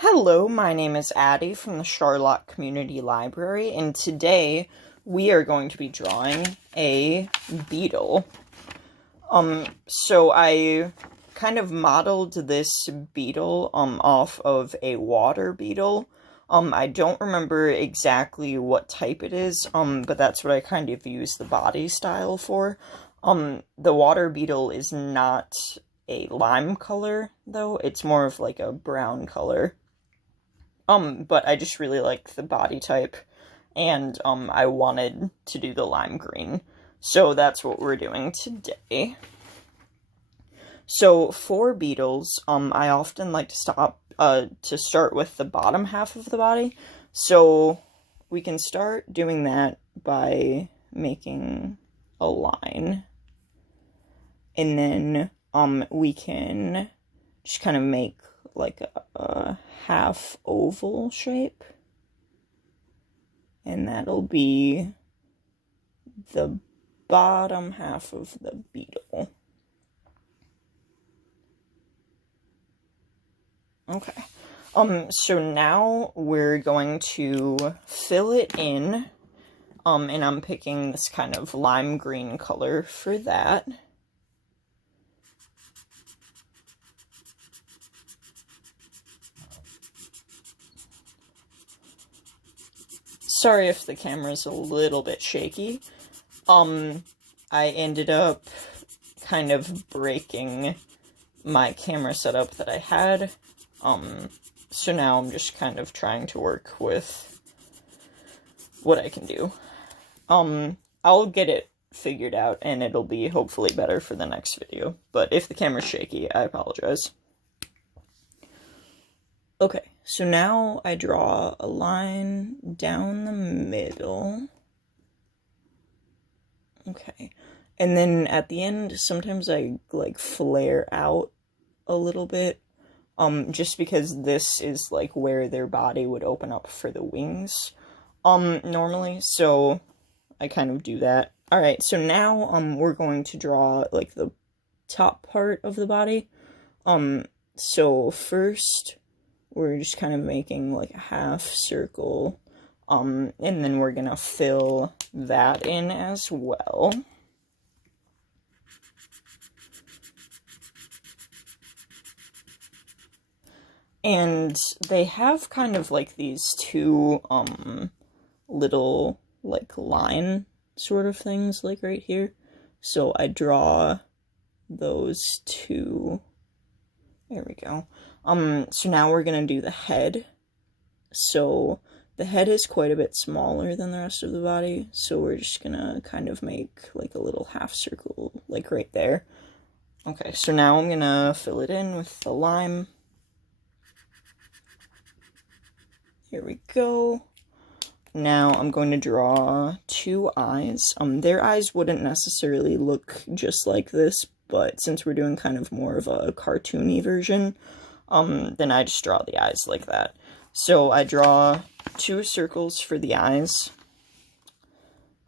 Hello, my name is Addie from the Charlotte Community Library, and today we are going to be drawing a beetle. So I kind of modeled this beetle, off of a water beetle. I don't remember exactly what type it is, but that's what I kind of use the body style for. The water beetle is not a lime color, though. It's more of like a brown color. But I just really like the body type, and, I wanted to do the lime green. So that's what we're doing today. So for beetles, I often like to start with the bottom half of the body. So we can start doing that by making a line. And then, we can just kind of make like a half oval shape, and that'll be the bottom half of the beetle. Okay, so now we're going to fill it in, and I'm picking this kind of lime green color for that. Sorry if the camera's a little bit shaky. I ended up kind of breaking my camera setup that I had. So now I'm just kind of trying to work with what I can do. I'll get it figured out and it'll be hopefully better for the next video. But if the camera's shaky, I apologize. Okay, so now I draw a line down the middle. Okay, and then at the end, sometimes I, like, flare out a little bit, just because this is, like, where their body would open up for the wings, normally, so I kind of do that. Alright, so now, we're going to draw, like, the top part of the body. So first, we're just kind of making like a half circle, and then we're gonna fill that in as well. And they have kind of like these two, little, like, line sort of things, like right here. So I draw those two. There we go. So now we're gonna do the head. So the head is quite a bit smaller than the rest of the body, so we're just gonna kind of make like a little half circle, like right there. Okay, so now I'm gonna fill it in with the lime. Here we go. Now I'm going to draw two eyes. Their eyes wouldn't necessarily look just like this, but since we're doing kind of more of a cartoony version, then I just draw the eyes like that. So I draw two circles for the eyes,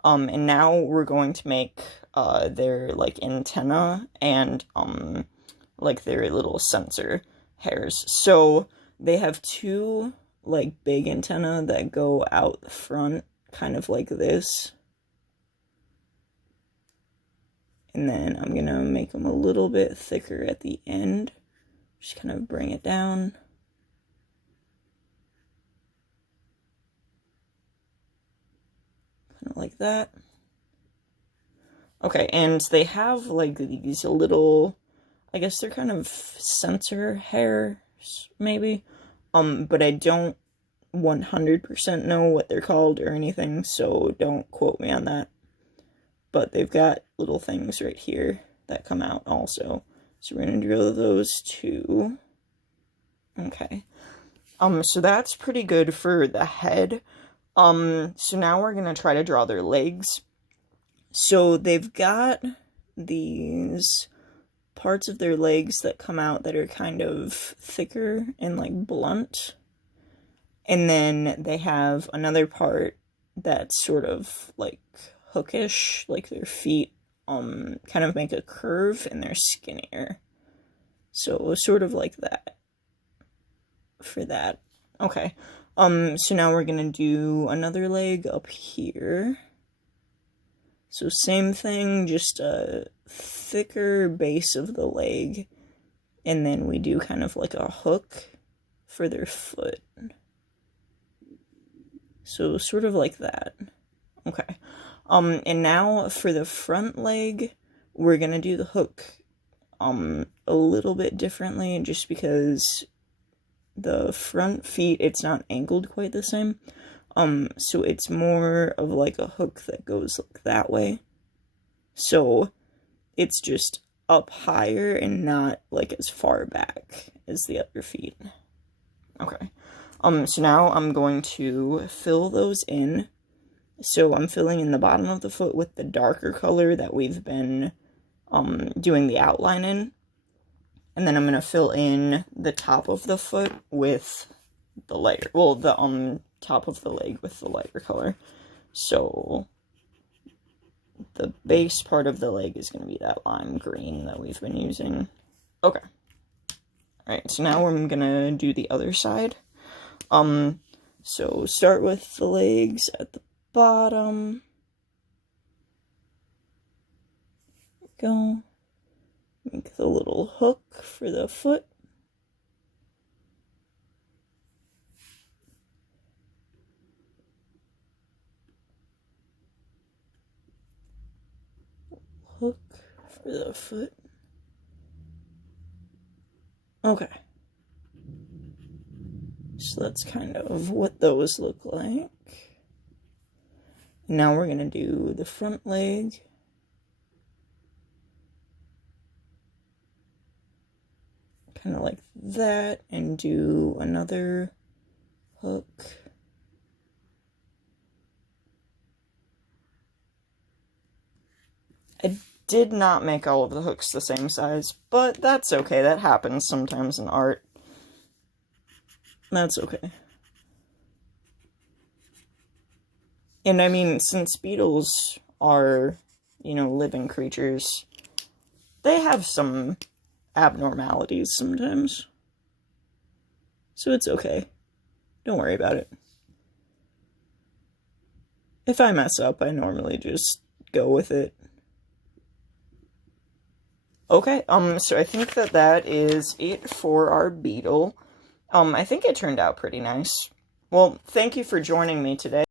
and now we're going to make, their, like, antenna and, like, their little sensor hairs. So they have two, like, big antenna that go out the front, kind of like this. And then I'm gonna make them a little bit thicker at the end. Just kind of bring it down. Kind of like that. Okay, and they have like these little, I guess they're kind of sensor hairs, maybe. But I don't 100% know what they're called or anything, so don't quote me on that. But they've got little things right here that come out also. So we're gonna drill those two. Okay. So that's pretty good for the head. So now we're gonna try to draw their legs. So they've got these parts of their legs that come out that are kind of thicker and like blunt. And then they have another part that's sort of like hookish, like their feet kind of make a curve and they're skinnier. So sort of like that. for that. Okay. So now we're gonna do another leg up here. So same thing, just a thicker base of the leg. And then we do kind of like a hook for their foot. So sort of like that. Okay. And now for the front leg, we're gonna do the hook a little bit differently, just because the front feet, it's not angled quite the same. So it's more of like a hook that goes like that way. So it's just up higher and not like as far back as the other feet. Okay. So now I'm going to fill those in. So I'm filling in the bottom of the foot with the darker color that we've been doing the outline in. And then I'm going to fill in the top of the foot with the lighter, well, the top of the leg with the lighter color. So the base part of the leg is going to be that lime green that we've been using. Okay. Alright, so now I'm going to do the other side. So start with the legs at the bottom. Go. Make the little hook for the foot. Hook for the foot. Okay. So that's kind of what those look like. Now we're going to do the front leg. Kind of like that, and do another hook. I did not make all of the hooks the same size, but that's okay. That happens sometimes in art. That's okay. And I mean, since beetles are, you know, living creatures, they have some abnormalities sometimes. So it's okay. Don't worry about it. If I mess up, I normally just go with it. Okay, so I think that is it for our beetle. I think it turned out pretty nice. Well, thank you for joining me today.